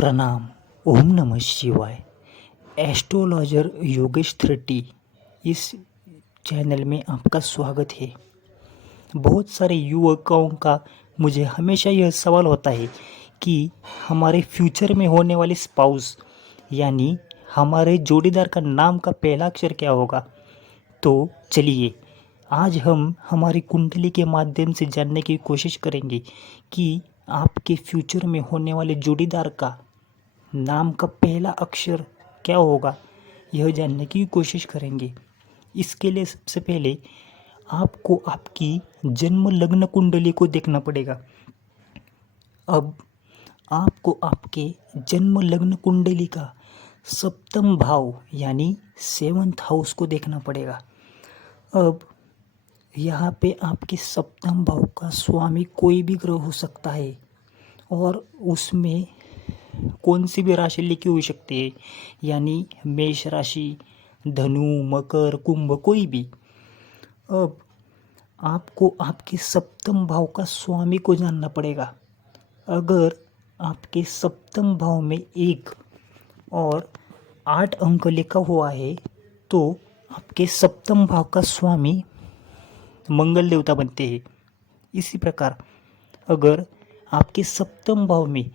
प्रणाम। ओम नमः शिवाय। एस्ट्रोलॉजर योगेश 30 इस चैनल में आपका स्वागत है। बहुत सारे युवकों का मुझे हमेशा यह सवाल होता है कि हमारे फ्यूचर में होने वाले स्पाउस यानी हमारे जोड़ीदार का नाम का पहला अक्षर क्या होगा। तो चलिए आज हम हमारी कुंडली के माध्यम से जानने की कोशिश करेंगे कि आपके फ्यूचर में होने वाले जोड़ीदार का नाम का पहला अक्षर क्या होगा, यह जानने की कोशिश करेंगे। इसके लिए सबसे पहले आपको आपकी जन्म लग्न कुंडली को देखना पड़ेगा। अब आपको आपके जन्म लग्न कुंडली का सप्तम भाव यानी 7th हाउस को देखना पड़ेगा। अब यहाँ पे आपके सप्तम भाव का स्वामी कोई भी ग्रह हो सकता है और उसमें कौन सी भी राशि लिखी हुई सकती है, यानी मेष राशि, धनु, मकर, कुंभ, कोई भी। अब आपको आपके सप्तम भाव का स्वामी को जानना पड़ेगा। अगर आपके सप्तम भाव में 1 और 8 अंक लिखा हुआ है तो आपके सप्तम भाव का स्वामी मंगल देवता बनते हैं। इसी प्रकार अगर आपके सप्तम भाव में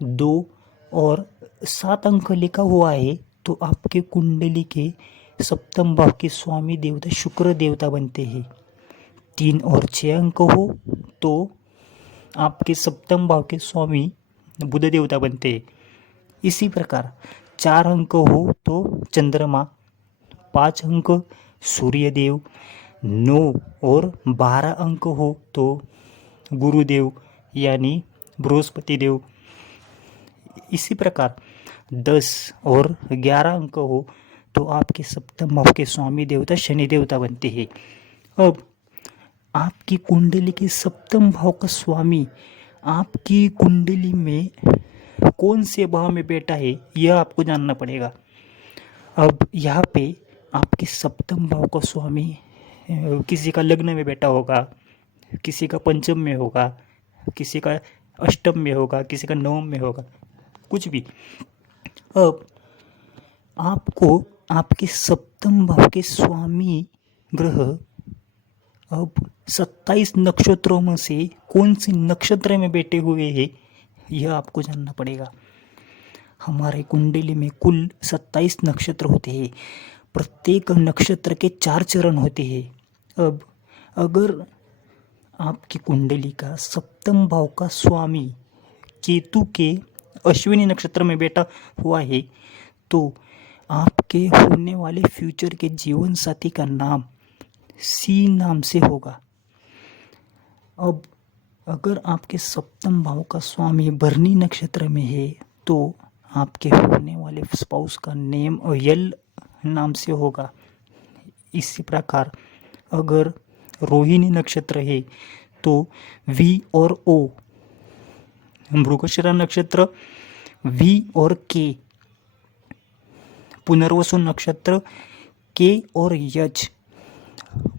2 और 7 अंक लिखा हुआ है तो आपके कुंडली के सप्तम भाव के स्वामी देवता शुक्र देवता बनते हैं। 3 और 6 अंक हो तो आपके सप्तम भाव के स्वामी बुध देवता बनते हैं। इसी प्रकार 4 अंक हो तो चंद्रमा, 5 अंक सूर्यदेव, 9 और 12 अंक हो तो गुरुदेव यानी बृहस्पति देव। इसी प्रकार 10 और 11 अंक हो तो आपके सप्तम भाव के स्वामी देवता शनि देवता बनते हैं। अब आपकी कुंडली के सप्तम भाव का स्वामी आपकी कुंडली में कौन से भाव में बैठा है यह आपको जानना पड़ेगा। अब यहाँ पे आपके सप्तम भाव का स्वामी किसी का लग्न में बैठा होगा, किसी का पंचम में होगा, किसी का अष्टम में होगा, किसी का नवम में होगा, कुछ भी। अब आपको आपके सप्तम भाव के स्वामी ग्रह अब 27 नक्षत्रों में से कौन सी नक्षत्र में बैठे हुए हैं यह आपको जानना पड़ेगा। हमारे कुंडली में कुल 27 नक्षत्र होते हैं। प्रत्येक नक्षत्र के 4 चरण होते हैं। अब अगर आपकी कुंडली का सप्तम भाव का स्वामी केतु के अश्विनी नक्षत्र में बैठा हुआ है तो आपके होने वाले फ्यूचर के जीवन साथी का नाम सी नाम से होगा। अब अगर आपके सप्तम भाव का स्वामी भरणी नक्षत्र में है तो आपके होने वाले स्पाउस का नेम यल नाम से होगा। इसी प्रकार अगर रोहिणी नक्षत्र है तो वी और ओ, मृगशिरा नक्षत्र वी और के, पुनर्वसु नक्षत्र के और यच,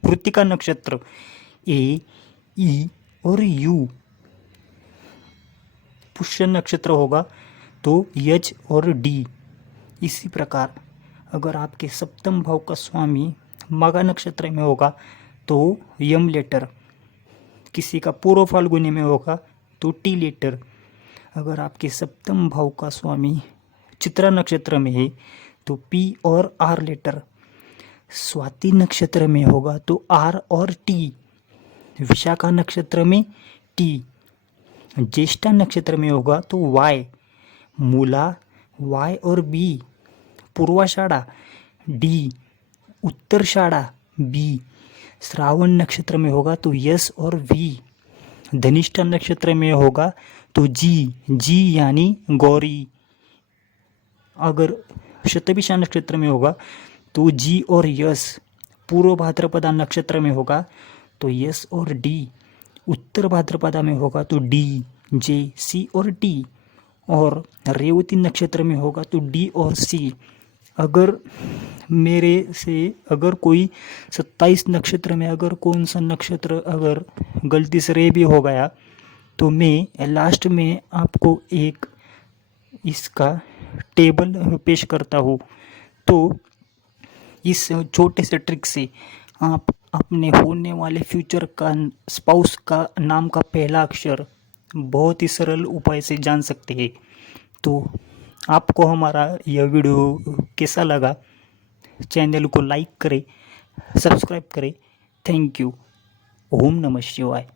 कृतिका नक्षत्र ए, ई और यू, पुष्य नक्षत्र होगा तो यच और डी। इसी प्रकार अगर आपके सप्तम भाव का स्वामी मघा नक्षत्र में होगा तो यम लेटर, किसी का पूर्व फाल्गुनी में होगा तो टी लेटर। अगर आपके सप्तम भाव का स्वामी चित्रा नक्षत्र में है तो पी और आर लेटर। स्वाति नक्षत्र में होगा तो आर और टी। विशाखा नक्षत्र में टी। ज्येष्ठा नक्षत्र में होगा तो वाई। मूला वाई और बी। पूर्वाषाढ़ा डी। उत्तराषाढ़ा बी। श्रावण नक्षत्र में होगा तो यस और वी। धनिष्ठा नक्षत्र में होगा तो जी यानी गौरी। अगर शतभिषा नक्षत्र में होगा तो जी और यस। पूर्व भाद्रपदा नक्षत्र में होगा तो यस और डी। उत्तर भाद्रपदा में होगा तो डी, जे, सी और टी। और रेवती नक्षत्र में होगा तो डी और सी। अगर मेरे से अगर कोई 27 नक्षत्र में अगर कौन सा नक्षत्र अगर गलती से रे भी हो गया तो मैं लास्ट में आपको एक इसका टेबल पेश करता हूँ। तो इस छोटे से ट्रिक से आप अपने होने वाले फ्यूचर का स्पाउस का नाम का पहला अक्षर बहुत ही सरल उपाय से जान सकते हैं। तो आपको हमारा यह वीडियो कैसा लगा, चैनल को लाइक करें, सब्सक्राइब करें। Thank you. ओम नमः शिवाय।